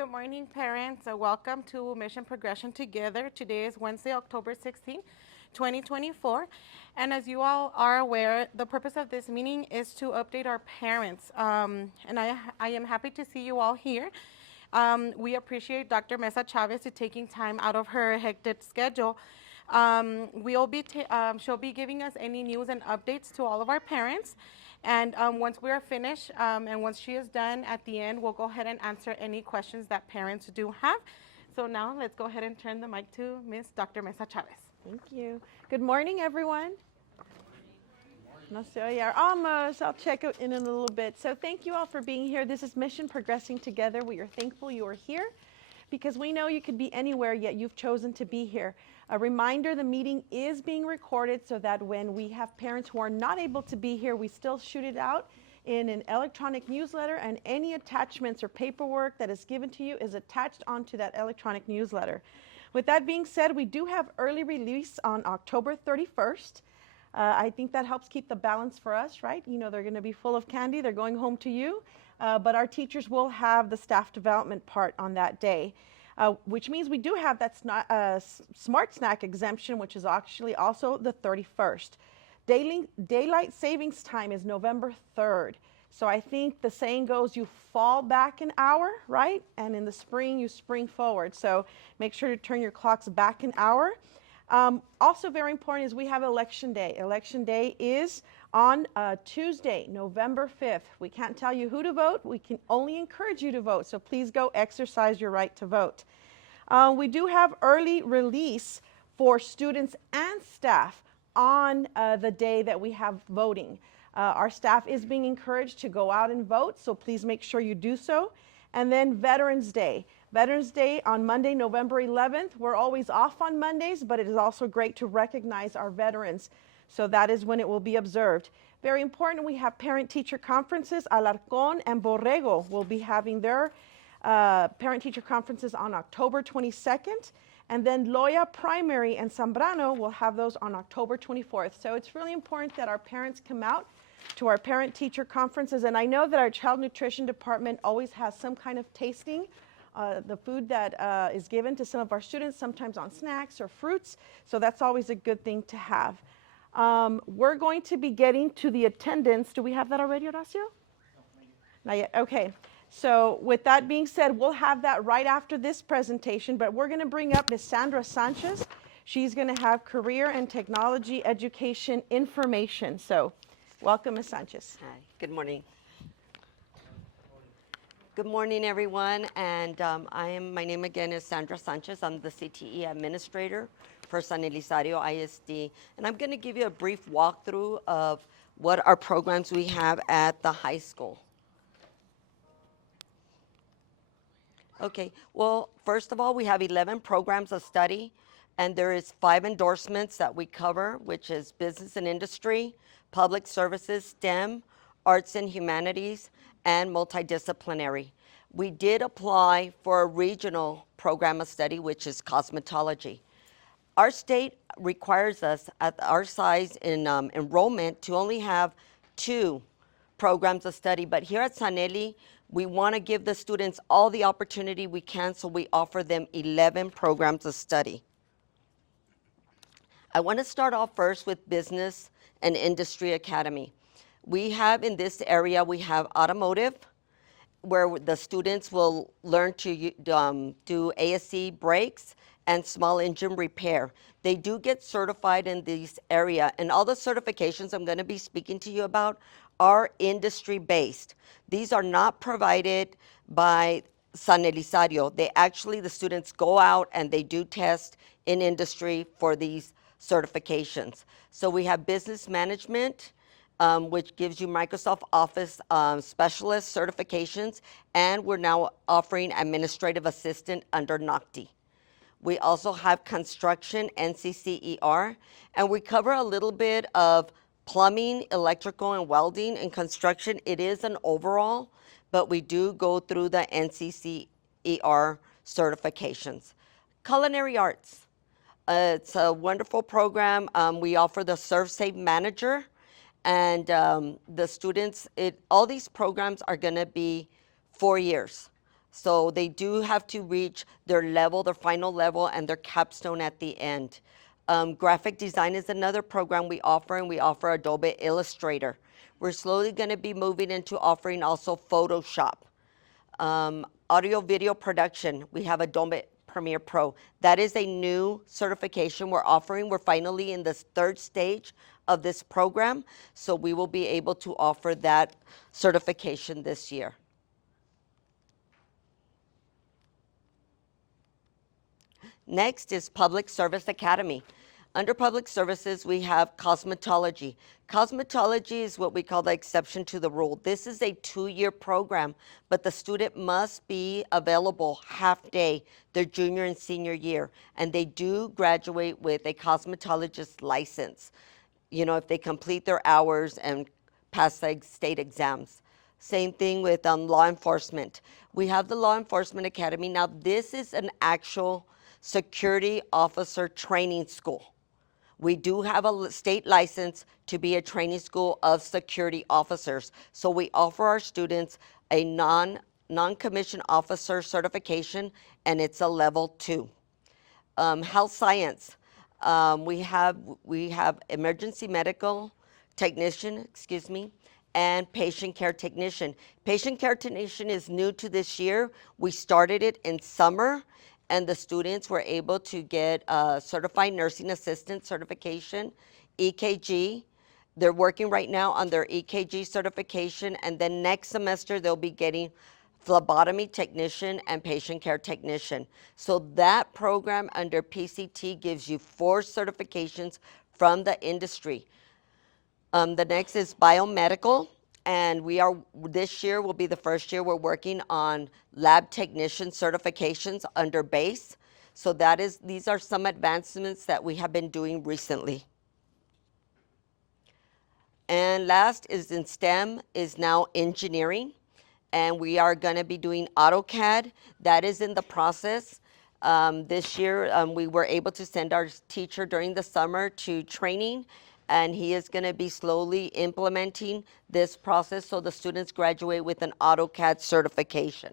Good morning, parents. Welcome to Mission Progression Together. Today is Wednesday, October 16, 2024. And as you all are aware, the purpose of this meeting is to update our parents. I am happy to see you all here. We appreciate Dr. Mesa Chavez to taking time out of her hectic schedule. She'll be giving us any news and updates to all of our parents. And once we are finished and once she is done at the end, we'll go ahead and answer any questions that parents do have. So now let's go ahead and turn the mic to Miss Dr. Mesa Chavez. Thank you. Good morning, everyone. No se oye. Almost. I'll check it in a little bit. So thank you all for being here. This is Mission Progressing Together. We are thankful you are here because we know you could be anywhere, yet you've chosen to be here. A reminder, the meeting is being recorded so that when we have parents who are not able to be here, we still shoot it out in an electronic newsletter, and any attachments or paperwork that is given to you is attached onto that electronic newsletter. With that being said, we do have early release on October 31st. I think that helps keep the balance for us, right? You know, they're going to be full of candy. They're going home to you. But our teachers will have the staff development part on that day, which means we do have that smart snack exemption, which is actually also the 31st. Daylight savings time is November 3rd. So I think the saying goes, you fall back an hour, right? And in the spring, you spring forward. So make sure to turn your clocks back an hour. Also very important is we have Election Day. Election Day is on Tuesday, November 5th. We can't tell you who to vote. We can only encourage you to vote. So please go exercise your right to vote. We do have early release for students and staff on the day that we have voting. Our staff is being encouraged to go out and vote, so please make sure you do so. And then Veterans Day. Veterans Day on Monday, November 11th. We're always off on Mondays, but it is also great to recognize our veterans. So that is when it will be observed. Very important, we have parent-teacher conferences. Alarcón and Borrego will be having their parent-teacher conferences on October 22nd. And then Loya Primary and Zambrano will have those on October 24th. So it's really important that our parents come out to our parent-teacher conferences. And I know that our child nutrition department always has some kind of tasting, the food that is given to some of our students, sometimes on snacks or fruits. So that's always a good thing to have. We're going to be getting to the attendance. Do we have that already, Horacio? Not yet. Okay. So with that being said, we'll have that right after this presentation, but we're going to bring up Ms. Sandra Sanchez. She's going to have career and technology education information. So welcome, Ms. Sanchez. Hi, good morning. Good morning, everyone. And my name again is Sandra Sanchez. I'm the CTE administrator for San Elizario I.S.D. And I'm going to give you a brief walkthrough of what our programs we have at the high school. Okay, well, first of all, we have 11 programs of study, and there is 5 endorsements that we cover, which is business and industry, public services, STEM, arts and humanities, and multidisciplinary. We did apply for a regional program of study, which is cosmetology. Our state requires us at our size in enrollment to only have 2 programs of study, but here at San Eli, we want to give the students all the opportunity we can, so we offer them 11 programs of study. I want to start off first with Business and Industry Academy. We have in this area, we have automotive, where the students will learn to do ASC brakes and small engine repair. They do get certified in this area, and all the certifications I'm going to be speaking to you about are industry-based. These are not provided by San Elizario. The students go out and they do test in industry for these certifications. So we have business management, which gives you Microsoft Office specialist certifications, and we're now offering administrative assistant under NOCTI. We also have construction, NCCER, and we cover a little bit of plumbing, electrical, and welding. In construction, it is an overall, but we do go through the NCCER certifications. Culinary arts. It's a wonderful program. We offer the Serve Save Manager, and the students, all these programs are going to be 4 years. So they do have to reach their level, their final level, and their capstone at the end. Graphic design is another program we offer, and we offer Adobe Illustrator. We're slowly going to be moving into offering also Photoshop. Audio video production, we have Adobe Premiere Pro. That is a new certification we're offering. We're finally in the third stage of this program, so we will be able to offer that certification this year. Next is Public Service Academy. Under Public Services, we have cosmetology. Cosmetology is what we call the exception to the rule. This is a 2-year program, but the student must be available half day their junior and senior year, and they do graduate with a cosmetologist license, you know, if they complete their hours and pass the state exams. Same thing with law enforcement. We have the Law Enforcement Academy. Now, this is an actual security officer training school. We do have a state license to be a training school of security officers. So we offer our students a non-commissioned officer certification, and it's a level 2. Health science. We have emergency medical technician, excuse me, and patient care technician. Patient care technician is new to this year. We started it in summer, and the students were able to get certified nursing assistant certification, EKG. They're working right now on their EKG certification, and then next semester they'll be getting phlebotomy technician and patient care technician. So that program under PCT gives you 4 certifications from the industry. The next is biomedical, and this year will be the first year we're working on lab technician certifications under BASE. So these are some advancements that we have been doing recently. And last is in STEM is now engineering, and we are going to be doing AutoCAD. That is in the process. This year, we were able to send our teacher during the summer to training, and he is going to be slowly implementing this process so the students graduate with an AutoCAD certification.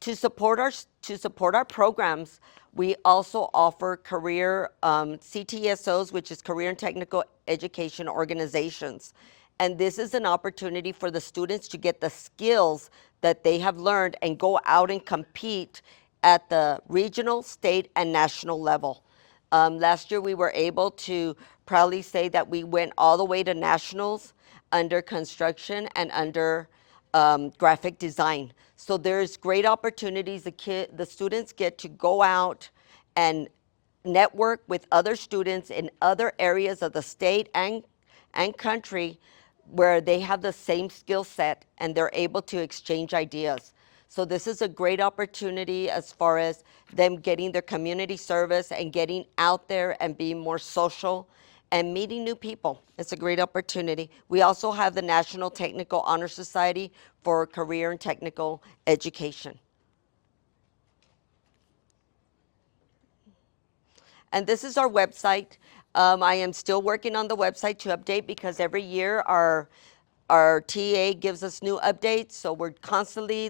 To support our programs, we also offer career CTSOs, which is Career and Technical Education Organizations. And this is an opportunity for the students to get the skills that they have learned and go out and compete at the regional, state, and national level. Last year, we were able to proudly say that we went all the way to nationals under construction and under graphic design. So there's great opportunities. The students get to go out and network with other students in other areas of the state and country where they have the same skill set and they're able to exchange ideas. So this is a great opportunity as far as them getting their community service and getting out there and being more social and meeting new people. It's a great opportunity. We also have the National Technical Honor Society for Career and Technical Education. And this is our website. I am still working on the website to update because every year our TA gives us new updates. So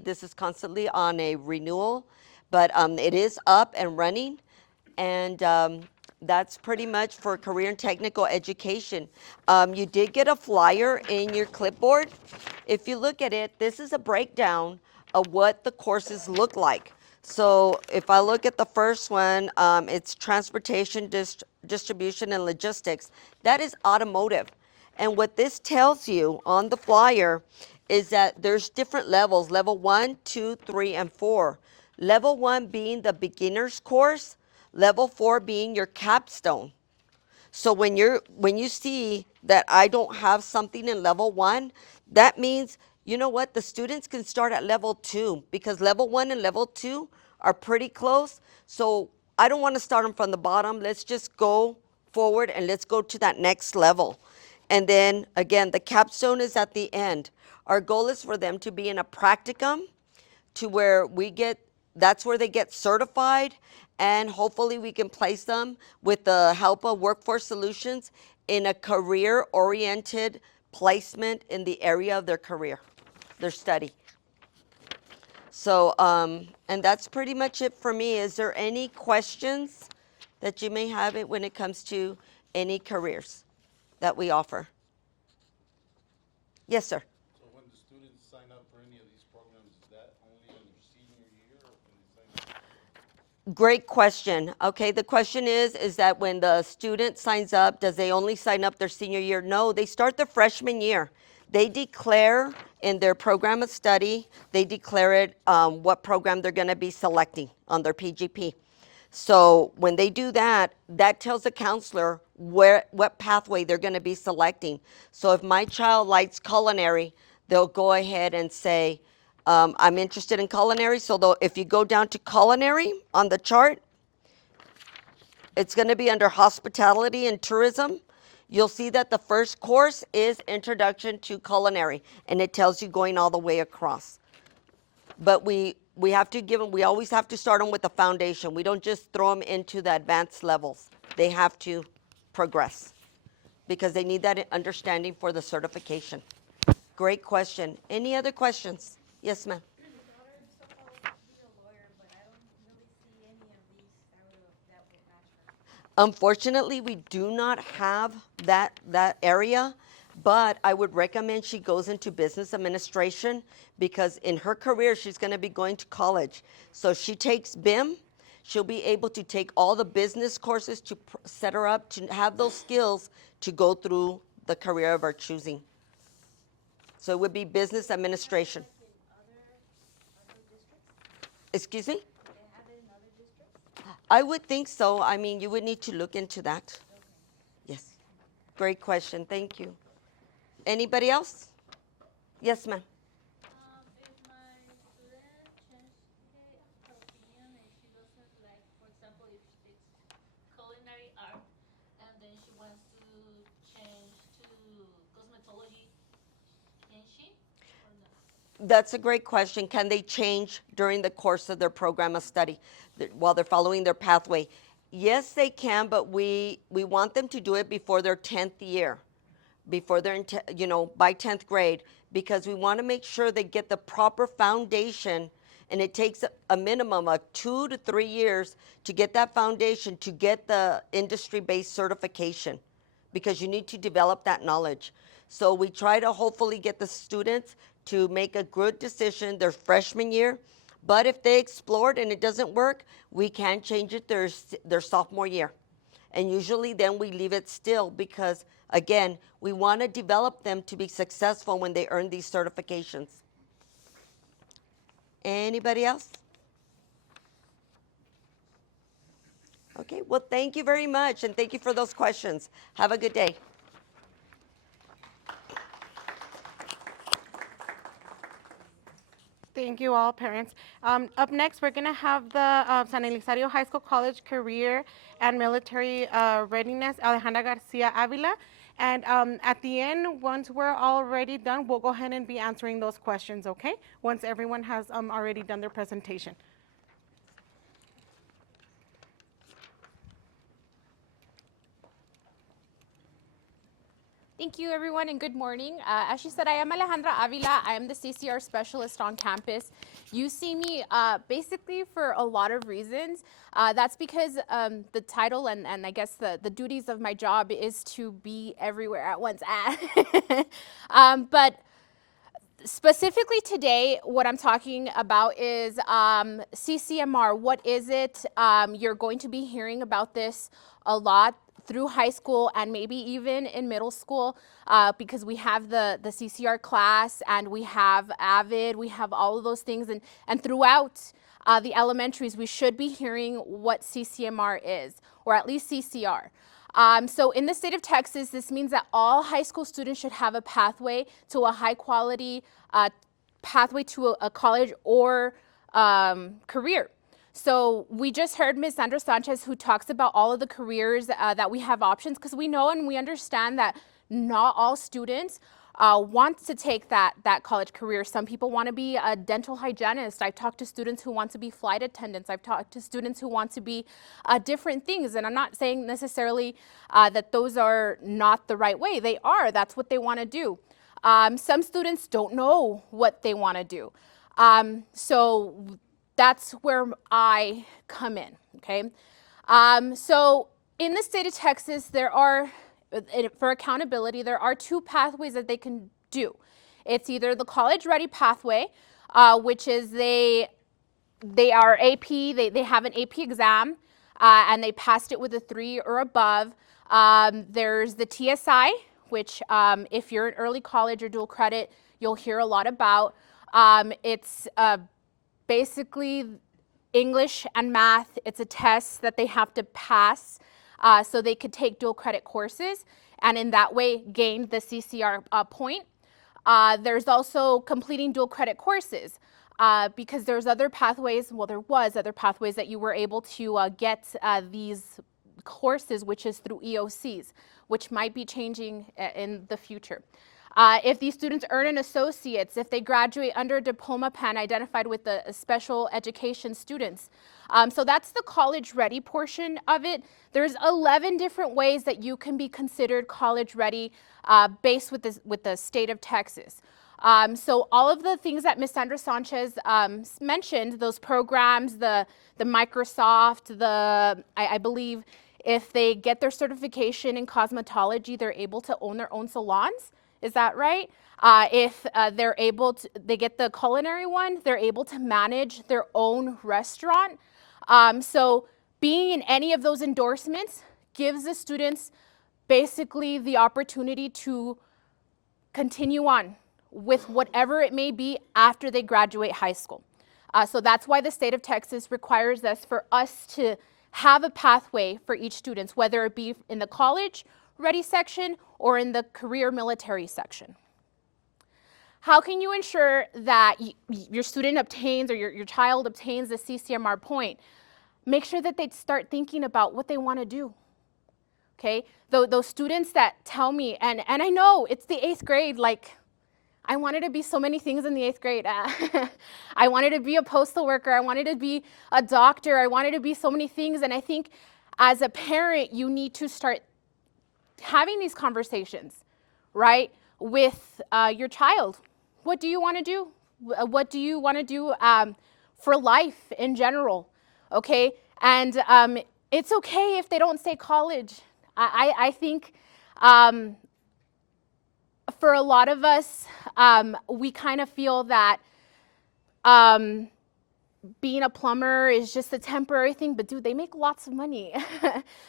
this is constantly on a renewal, but it is up and running. And that's pretty much for career and technical education. You did get a flyer in your clipboard. If you look at it, this is a breakdown of what the courses look like. So if I look at the first one, it's transportation, distribution, and logistics. That is automotive. And what this tells you on the flyer is that there's different levels, level 1, 2, 3, and 4. Level 1 being the beginner's course, level 4 being your capstone. So when you see that I don't have something in level 1, that means, you know what, the students can start at level 2 because level 1 and level 2 are pretty close. So I don't want to start them from the bottom. Let's just go forward and let's go to that next level. And then again, the capstone is at the end. Our goal is for them to be in a practicum to where that's where they get certified, and hopefully we can place them with the help of Workforce Solutions in a career-oriented placement in the area of their career, their study. So, and that's pretty much it for me. Is there any questions that you may have it when it comes to any careers that we offer? Yes, sir. So when the students sign up for any of these programs, is that only in their senior year or can they sign up before? Great question. Okay, the question is that when the student signs up, does they only sign up their senior year? No, they start their freshman year. They declare in their program of study, they declare it what program they're going to be selecting on their PGP. So when they do that, that tells the counselor what pathway they're going to be selecting. So if my child likes culinary, they'll go ahead and say, I'm interested in culinary. So if you go down to culinary on the chart, it's going to be under hospitality and tourism. You'll see that the first course is Introduction to Culinary, and it tells you going all the way across. But we have to give them, we always have to start them with the foundation. We don't just throw them into the advanced levels. They have to progress because they need that understanding for the certification. Great question. Any other questions? Yes, ma'am. My daughter is supposed to be a lawyer, but I don't really see any of these that would match her. Unfortunately, we do not have that area, but I would recommend she goes into business administration because in her career, she's going to be going to college. So if she takes BIM, she'll be able to take all the business courses to set her up to have those skills to go through the career of her choosing. So it would be business administration. Like in other districts? Excuse me? They have it in other districts? I would think so. I mean, you would need to look into that. Okay. Yes. Great question. Thank you. Anybody else? Yes, ma'am. If my student changes her opinion and she doesn't like, for example, if it's culinary art and then she wants to change to cosmetology, can she or no? That's a great question. Can they change during the course of their program of study while they're following their pathway? Yes, they can, but we want them to do it before their 10th year, before they're, by 10th grade, because we want to make sure they get the proper foundation. And it takes a minimum of 2 to 3 years to get that foundation, to get the industry-based certification, because you need to develop that knowledge. So we try to hopefully get the students to make a good decision their freshman year. But if they explored and it doesn't work, we can change it their sophomore year. And usually then we leave it still because, again, we want to develop them to be successful when they earn these certifications. Anybody else? Okay, well, thank you very much, and thank you for those questions. Have a good day. Thank you all, parents. Up next, we're going to have the San Elizario High School College Career and Military Readiness, Alejandra Garcia Avila. And at the end, once we're already done, we'll go ahead and be answering those questions, okay? Once everyone has already done their presentation. Thank you, everyone, and good morning. As she said, I am Alejandra Avila. I am the CCR specialist on campus. You see me basically for a lot of reasons. That's because the title and I guess the duties of my job is to be everywhere at once. But specifically today, what I'm talking about is CCMR. What is it? You're going to be hearing about this a lot through high school and maybe even in middle school because we have the CCR class and we have AVID, we have all of those things. And throughout the elementaries, we should be hearing what CCMR is, or at least CCR. So in the state of Texas, this means that all high school students should have a pathway to a high quality pathway to a college or career. So we just heard Ms. Sandra Sanchez, who talks about all of the careers that we have options, because we know and we understand that not all students want to take that college career. Some people want to be a dental hygienist. I've talked to students who want to be flight attendants. I've talked to students who want to be different things. And I'm not saying necessarily that those are not the right way. They are. That's what they want to do. Some students don't know what they want to do. So that's where I come in, okay? So in the state of Texas, there are, for accountability, there are two pathways that they can do. It's either the college ready pathway, which is they are AP, they have an AP exam, and they passed it with a 3 or above. There's the TSI, which if you're in early college or dual credit, you'll hear a lot about. It's basically English and math. It's a test that they have to pass so they could take dual credit courses and in that way gain the CCR point. There's also completing dual credit courses because there's other pathways, well, there was other pathways that you were able to get these courses, which is through EOCs, which might be changing in the future. If these students earn an associate's, if they graduate under a diploma pen identified with the special education students. So that's the college ready portion of it. There's 11 different ways that you can be considered college ready based with the state of Texas. So all of the things that Ms. Sandra Sanchez mentioned, those programs, the Microsoft, I believe if they get their certification in cosmetology, they're able to own their own salons. Is that right? If they're able to, they get the culinary one, they're able to manage their own restaurant. So being in any of those endorsements gives the students basically the opportunity to continue on with whatever it may be after they graduate high school. So that's why the state of Texas requires us for us to have a pathway for each student, whether it be in the college ready section or in the career military section. How can you ensure that your student obtains or your child obtains the CCMR point? Make sure that they start thinking about what they want to do. Okay, those students that tell me, and I know it's the 8th grade, like I wanted to be so many things in the 8th grade. I wanted to be a postal worker. I wanted to be a doctor. I wanted to be so many things. And I think as a parent, you need to start having these conversations, right, with your child. What do you want to do? What do you want to do for life in general? Okay, and it's okay if they don't say college. I think for a lot of us, we kind of feel that being a plumber is just a temporary thing, but dude, they make lots of money.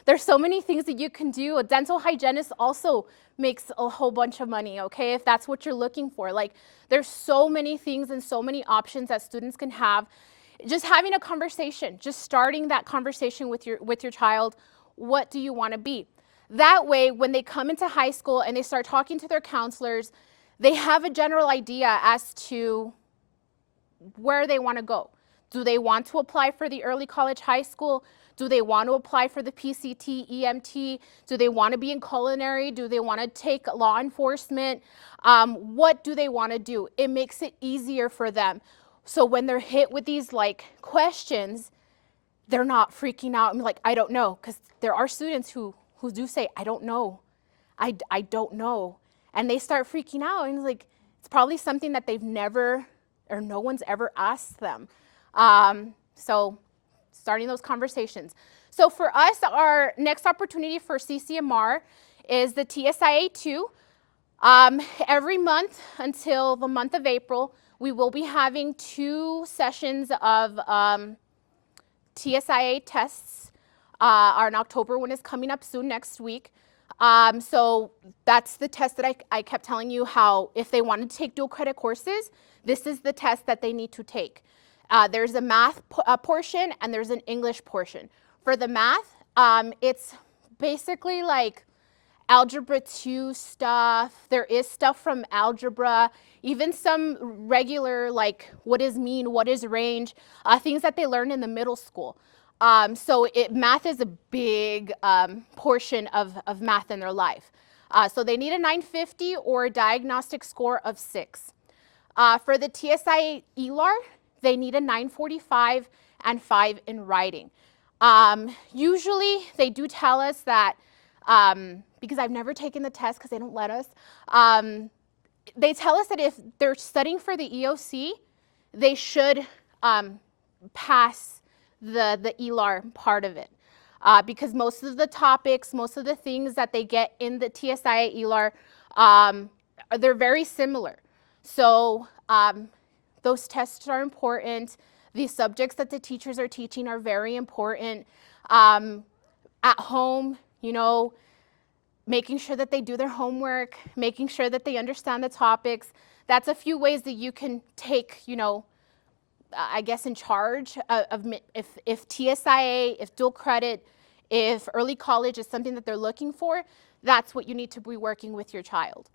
There's so many things that you can do. A dental hygienist also makes a whole bunch of money, okay, if that's what you're looking for. Like, there's so many things and so many options that students can have. Just having a conversation, just starting that conversation with your child. What do you want to be? That way, when they come into high school and they start talking to their counselors, they have a general idea as to where they want to go. Do they want to apply for the early college high school? Do they want to apply for the PCT, EMT? Do they want to be in culinary? Do they want to take law enforcement? What do they want to do? It makes it easier for them. So when they're hit with these like questions, they're not freaking out and like, I don't know, because there are students who do say, I don't know. I don't know. And they start freaking out and like, it's probably something that they've never or no one's ever asked them. So starting those conversations. So for us, our next opportunity for CCMR is the TSIA 2. Every month until the month of April, we will be having 2 sessions of TSIA tests. Our October one is coming up soon next week. So that's the test that I kept telling you how if they wanted to take dual credit courses, this is the test that they need to take. There's a math portion and there's an English portion. For the math, it's basically like algebra 2 stuff. There is stuff from algebra, even some regular like what is mean, what is range, things that they learn in the middle school. So math is a big portion of math in their life. So they need a 950 or a diagnostic score of 6. For the TSI ELAR, they need a 945 and 5 in writing. Usually they do tell us that, because I've never taken the test because they don't let us, they tell us that if they're studying for the EOC, they should pass the ELAR part of it. Because most of the topics, most of the things that they get in the TSIA ELAR, they're very similar. So those tests are important. The subjects that the teachers are teaching are very important. At home, you know, making sure that they do their homework, making sure that they understand the topics. That's a few ways that you can take, you know, I guess in charge of if TSIA, if dual credit, if early college is something that they're looking for, that's what you need to be working with your child.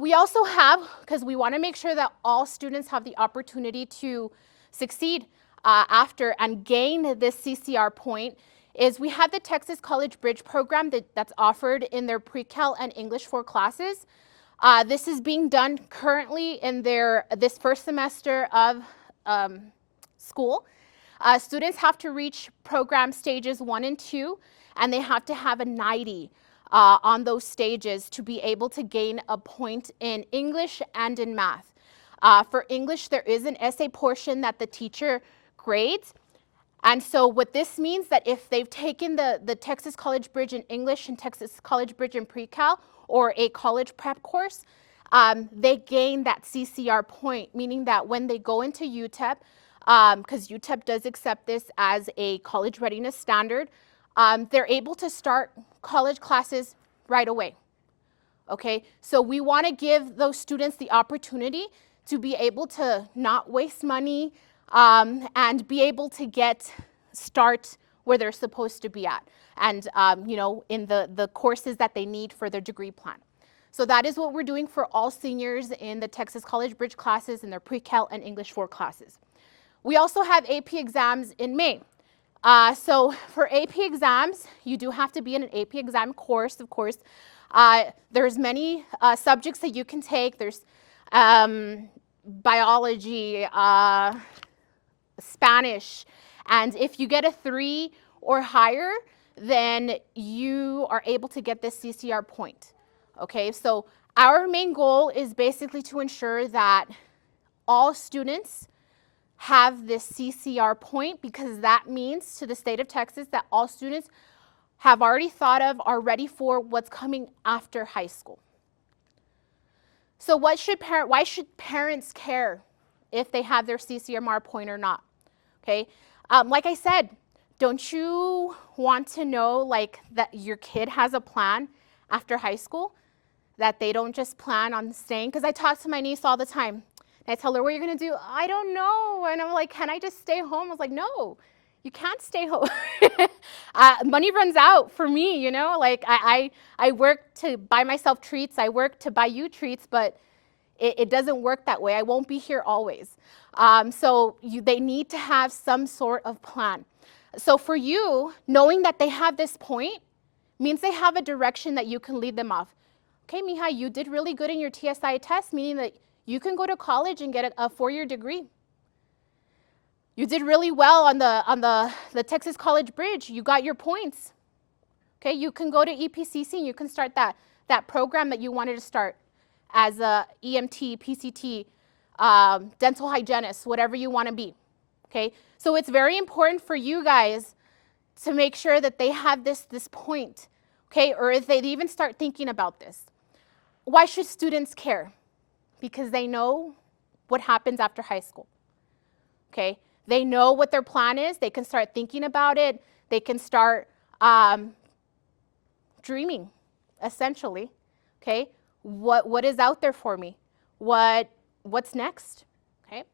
We also have, because we want to make sure that all students have the opportunity to succeed after and gain this CCR point, is we have the Texas College Bridge program that's offered in their pre-cal and English 4 classes. This is being done currently in this first semester of school. Students have to reach program stages 1 and 2, and they have to have a 90 on those stages to be able to gain a point in English and in math. For English, there is an essay portion that the teacher grades. And so what this means that if they've taken the Texas College Bridge in English and Texas College Bridge in pre-cal or a college prep course, they gain that CCR point, meaning that when they go into UTEP, because UTEP does accept this as a college readiness standard, they're able to start college classes right away. Okay, so we want to give those students the opportunity to be able to not waste money and be able to start where they're supposed to be at, and you know, in the courses that they need for their degree plan. So that is what we're doing for all seniors in the Texas College Bridge classes and their pre-cal and English 4 classes. We also have AP exams in May. So for AP exams, you do have to be in an AP exam course, of course. There's many subjects that you can take. There's biology, Spanish, and if you get a 3 or higher, then you are able to get this CCR point. Okay, so our main goal is basically to ensure that all students have this CCR point, because that means to the state of Texas that all students have already thought of, are ready for what's coming after high school. So why should parents care if they have their CCMR point or not? Okay, like I said, don't you want to know like that your kid has a plan after high school, that they don't just plan on staying? Because I talk to my niece all the time. And I tell her, what are you going to do? I don't know. And I'm like, can I just stay home? I was like, no, you can't stay home. Money runs out for me, you know, like I work to buy myself treats. I work to buy you treats, but it doesn't work that way. I won't be here always. So they need to have some sort of plan. So for you, knowing that they have this point means they have a direction that you can lead them off. Okay, Mija, you did really good in your TSI test, meaning that you can go to college and get a 4-year degree. You did really well on the Texas College Bridge. You got your points. Okay, you can go to EPCC and you can start that program that you wanted to start as a EMT, PCT, dental hygienist, whatever you want to be. Okay, so it's very important for you guys to make sure that they have this point. Okay, or if they even start thinking about this. Why should students care? Because they know what happens after high school. Okay, they know what their plan is. They can start thinking about it. They can start dreaming, essentially. Okay, what is out there for me? What's next? Okay,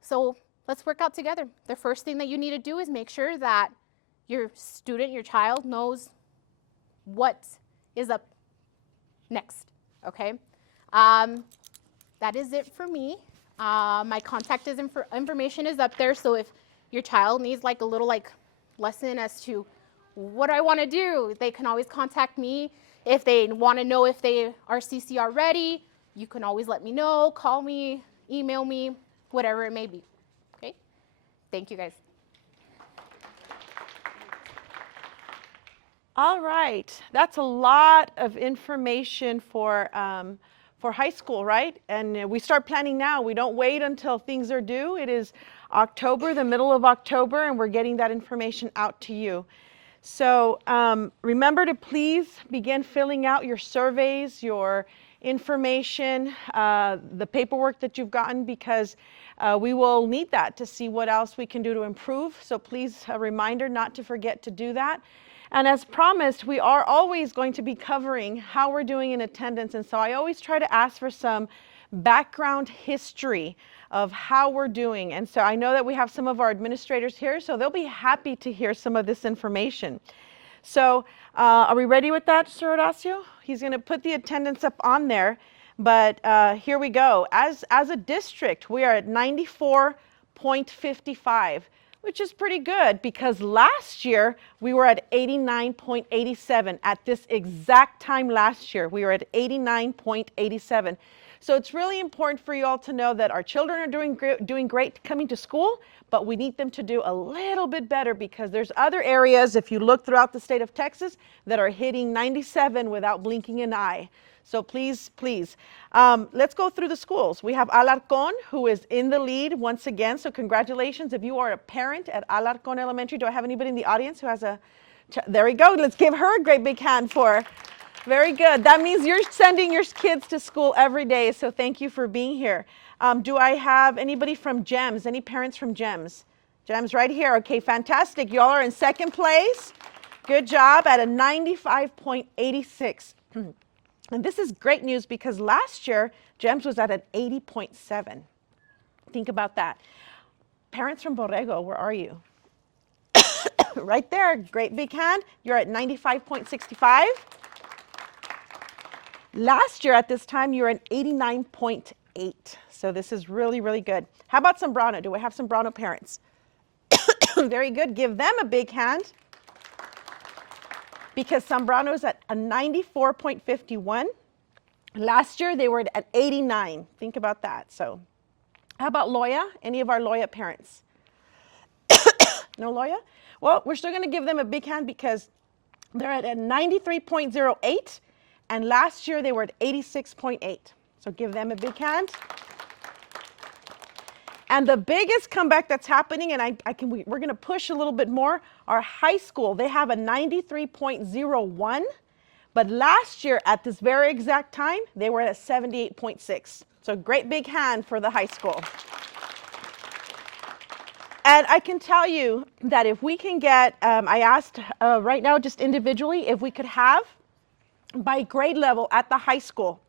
so let's work out together. The first thing that you need to do is make sure that your student, your child, knows what is up next. Okay, that is it for me. My contact information is up there, so if your child needs like a little lesson as to what I want to do, they can always contact me. If they want to know if they are CCR ready, you can always let me know, call me, email me, whatever it may be. Okay? Thank you guys. All right, that's a lot of information for for high school, right? And we start planning now. We don't wait until things are due. It is October, the middle of October, and we're getting that information out to you. So remember to please begin filling out your surveys, your information, the paperwork that you've gotten, because we will need that to see what else we can do to improve. So please, a reminder not to forget to do that. And as promised, we are always going to be covering how we're doing in attendance. And so I always try to ask for some background history of how we're doing. And so I know that we have some of our administrators here, so they'll be happy to hear some of this information. So are we ready with that, Sir Horacio? He's going to put the attendance up on there. But here we go. As a district, we are at 94.55, which is pretty good because last year we were at 89.87. At this exact time last year, we were at 89.87. So it's really important for you all to know that our children are doing great coming to school, but we need them to do a little bit better because there's other areas, if you look throughout the state of Texas, that are hitting 97 without blinking an eye. So please, please, let's go through the schools. We have Alarcón, who is in the lead once again. So congratulations if you are a parent at Alarcón Elementary. Do I have anybody in the audience who has a, there we go. Let's give her a great big hand for, very good. That means you're sending your kids to school every day. So thank you for being here. Do I have anybody from GEMS? Any parents from GEMS? GEMS right here. Okay, fantastic. Y'all are in second place. Good job at a 95.86. And this is great news because last year, GEMS was at an 80.7. Think about that. Parents from Borrego, where are you? Right there, great big hand. You're at 95.65. Last year at this time, you were at 89.8. So this is really, really good. How about Zambrano? Do we have Zambrano parents? Very good. Give them a big hand. Because Zambrano is at a 94.51. Last year, they were at 89. Think about that. So how about Loya? Any of our Loya parents? No Loya? Well, we're still going to give them a big hand because they're at a 93.08. And last year, they were at 86.8. So give them a big hand. And the biggest comeback that's happening, and we're going to push a little bit more, our high school, they have a 93.01. But last year, at this very exact time, they were at a 78.6. So great big hand for the high school. And I can tell you that if we can get, I asked right now just individually, if we could have by grade level at the high school,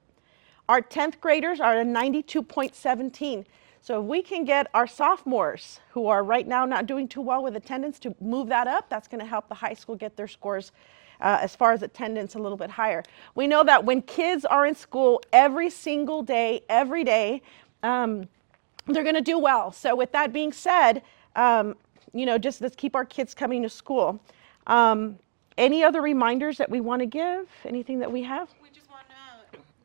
our 10th graders are at a 92.17. So if we can get our sophomores, who are right now not doing too well with attendance, to move that up, that's going to help the high school get their scores as far as attendance a little bit higher. We know that when kids are in school every single day, every day, they're going to do well. So with that being said, just let's keep our kids coming to school. Any other reminders that we want to give? Anything that we have? We just want to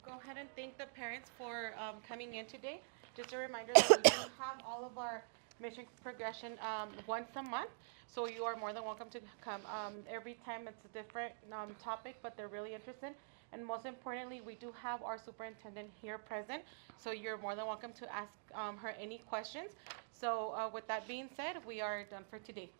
go ahead and thank the parents for coming in today. Just a reminder that we do have all of our mission progression once a month. So you are more than welcome to come. Every time it's a different topic, but they're really interested. And most importantly, we do have our superintendent here present. So you're more than welcome to ask her any questions. So with that being said, we are done for today.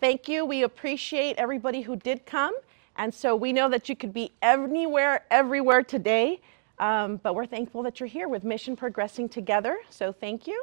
Thank you. We appreciate everybody who did come. And so we know that you could be anywhere, everywhere today. But we're thankful that you're here with Mission Progressing Together. So thank you.